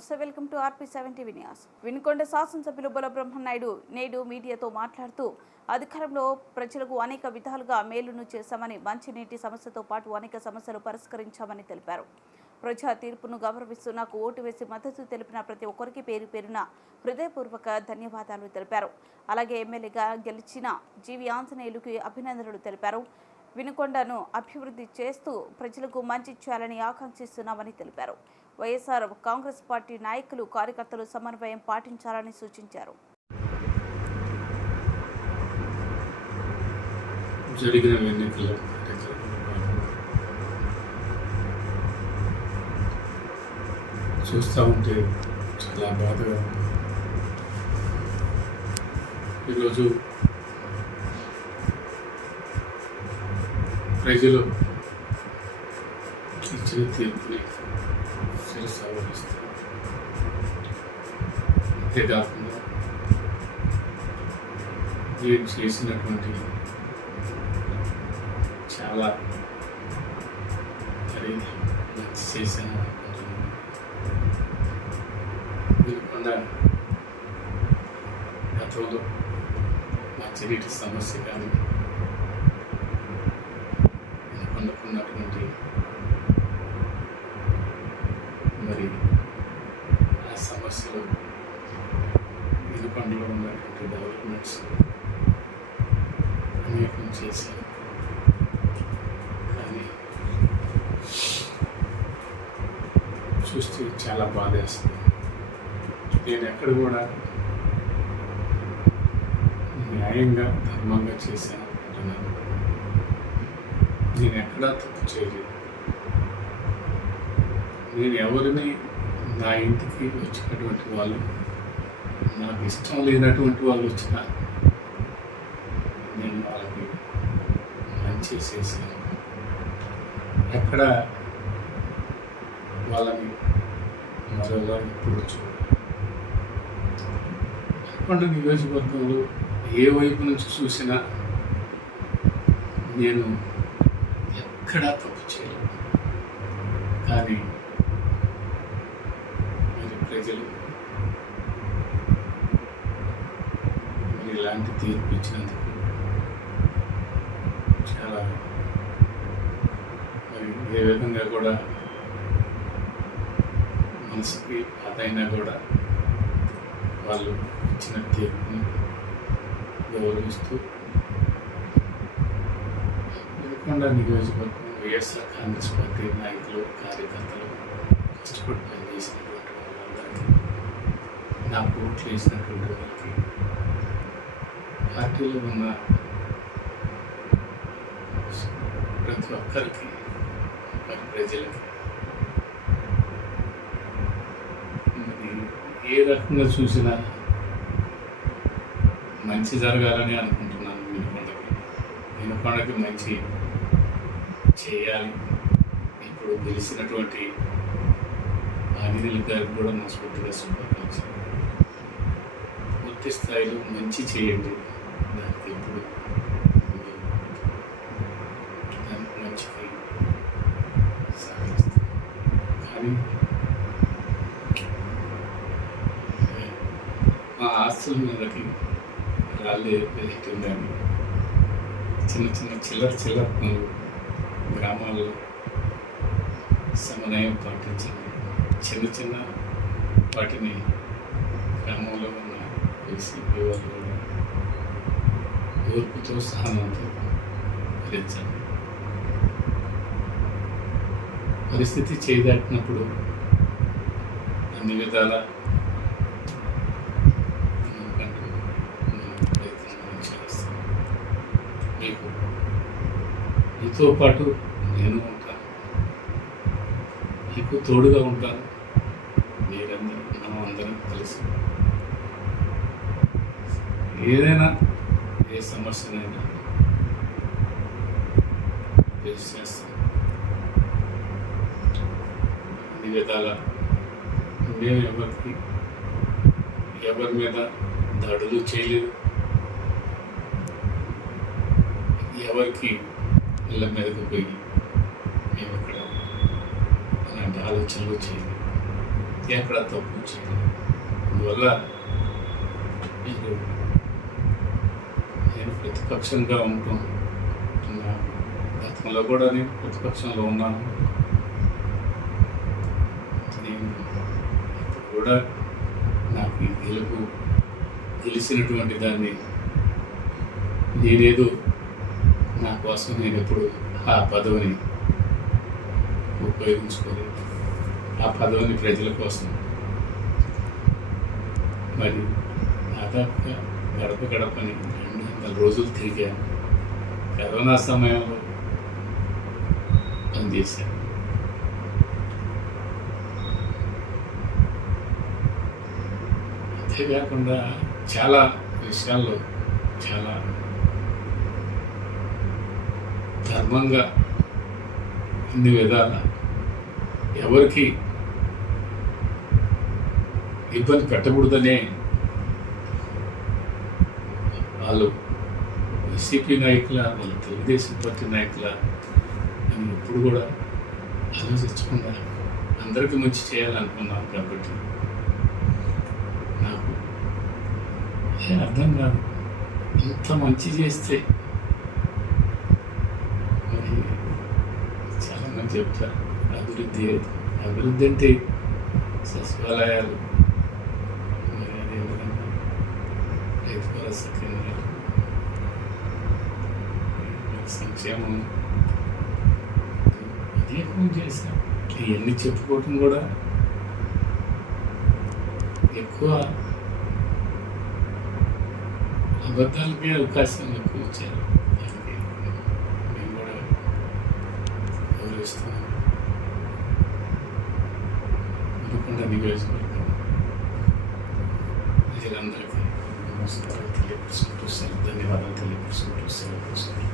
నమస్తే welcome to RP seven TV news. Vinukonda శాసనసభ్యులు బలబ్రహ్మనాయుడు నేడు మీడియాతో మాట్లాడుతూ అధికారంలో ప్రజలకు అనేక విధాలుగా మేలును చేశామని మంచినీటి సమస్యతో పాటు అనేక సమస్యలు పరిష్కరించామని తెలిపారు. ప్రజా తీర్పును గౌరవిస్తూ నాకు ఓటు వేసి మద్దతు తెలిపిన ప్రతి ఒక్కరికి పేరు పేరున హృదయపూర్వక ధన్యవాదాలు తెలిపారు. అలాగే ఎమ్మెల్యేగా గెలిచిన జీవి ఆంజనేయులకి అభినందనలు తెలిపారు. వినుకొండను అభివృద్ధి చేస్తూ ప్రజలకు మంచి చేయాలని ఆకాంక్షిస్తున్నామని తెలిపారు. వైఎస్ఆర్ కాంగ్రెస్ పార్టీ నాయకులు కార్యకర్తలు సమన్వయం పాటించాలని సూచించారు. జరిగిన ఎన్నికల్లో చూస్తూ ఉంటే చాలా బాధగా ఈరోజు ప్రజలు ఇచ్చిన తీర్పుని అంతేకాకుండా నేను చేసినటువంటి చాలా మరి మంచి చేశాను అనుకుంటున్నాను. వినకుండా గతంలో మంచినీటి సమస్య కానీ అనుకున్నటువంటి మరి ఆ సమస్యలు వినకొండలో ఉన్నటువంటి డెవలప్మెంట్స్ అనేకం చేశాను కానీ చూస్తే చాలా బాధేస్తుంది. నేను ఎక్కడ కూడా న్యాయంగా ధర్మంగా చేశాను అనుకుంటున్నాను నేను ఎక్కడా తప్పు చేయలేదు. నేను ఎవరిని నా ఇంటికి వచ్చినటువంటి వాళ్ళు నాకు ఇష్టం లేనటువంటి వాళ్ళు వచ్చినా నేను వాళ్ళకి మంచి చేశాను ఎక్కడ వాళ్ళని మరోలా ఇప్పుడు చూడాలి. కొండ నియోజకవర్గంలో ఏ వైపు నుంచి చూసినా నేను ఎక్కడా తప్పు చేయలేదు. కానీ మరి ప్రజలు మరి ఇలాంటి తీర్పు ఇచ్చినందుకు చాలా మరి ఏ విధంగా కూడా మనసుకి అదైనా కూడా వాళ్ళు ఇచ్చిన తీర్పుని గౌరవిస్తూ వినుకొండ నియోజకవర్గం వైఎస్ఆర్ కాంగ్రెస్ పార్టీ నాయకులు కార్యకర్తలు కష్టపడి పనిచేసినటువంటి వాళ్ళందరికీ నాకు ఓట్లు వేసినటువంటి వాళ్ళకి పార్టీలో ఉన్న ప్రతి ఒక్కరికి మరి ప్రజలకి. మరి ఏ రకంగా చూసినా మంచి జరగాలని అనుకుంటున్నాను వినుకొండకి వినుకొండకి మంచి చేయాలి. ఇప్పుడు గెలిచినటువంటి ఆంజనేయుల గారికి కూడా మనస్ఫూర్తిగా శుభాకాంక్షలు. పూర్తి స్థాయిలో మంచి చేయండి. దానికి ఎప్పుడు దానికి సాగిస్తాం కానీ మా ఆస్తుల మీదకి రాళ్ళు వేయటం చిన్న చిన్న చిల్లర చిల్లర పనులు గ్రామాల్లో సమన్వయం పాటించండి చిన్న చిన్న వాటిని గ్రామంలో ఉన్న ఏసీపీ వాళ్ళు ఓర్పుతో సహనంతో భరించండి పరిస్థితి చేయదాటినప్పుడు అన్ని విధాల మీకు మీతో పాటు నేను ఉంటాను. మీకు తోడుగా ఉంటాను. మీరందరూ మనం అందరం కలిసి ఏదైనా ఏ సమస్యనైనా ఫేస్ చేస్తాం. అన్ని విధాల మేము ఎవరికి ఎవరి మీద దాడులు చేయలేదు. ఎవరికి ఇళ్ళ మీదకు పోయి మేము ఇక్కడ అలాంటి ఆలోచనలు చేయలేదు. ఎక్కడ తప్పు చేయలేదు. అందువల్ల మీరు ప్రతిపక్షంగా ఉంటాం గతంలో కూడా నేను ప్రతిపక్షంలో ఉన్నాను. నేను ఇప్పుడు కూడా నాకు గెలుపు తెలిసినటువంటి దాన్ని నేనేదో నా కోసం నేను ఎప్పుడు ఆ పదవిని ఉపయోగించుకోలేదు. ఆ పదవిని ప్రజల కోసం. మరి దాదాపుగా గడప గడపని నెల రోజులు తిరిగాను కరోనా సమయంలో పనిచేశాను అంతేకాకుండా చాలా విషయాల్లో చాలా ధర్మంగా అన్ని విధాల ఎవరికి ఇబ్బంది పెట్టకూడదనే వాళ్ళు వైసీపీ నాయకుల వాళ్ళ తెలుగుదేశం పార్టీ నాయకుల మేము ఎప్పుడు కూడా ఆలోచించకుండా అందరికీ మంచి చేయాలనుకున్నాను కాబట్టి నాకు అర్థం కాదు. ఇంత మంచి చేస్తే మరి చాలా మంది చెప్తారు అభివృద్ధి అభివృద్ధి అంటే సచివాలయాలు మరి అదేవిధంగా రైతు భరోసా కేంద్రాలు సంక్షేమం. అనేకం చేశాం. ఇవన్నీ చెప్పుకోవటం కూడా ఎక్కువ అబద్ధాలకే అవకాశం ఎక్కువ ఇచ్చారు. మేము కూడా గౌరవిస్తున్నాం అనుకుండా నియోజకవర్గం ప్రజలందరికీ నమస్కారం తెలియపరుచుకుంటూ సార్ ధన్యవాదాలు తెలియపరుచుకుంటూ సెలవు సార్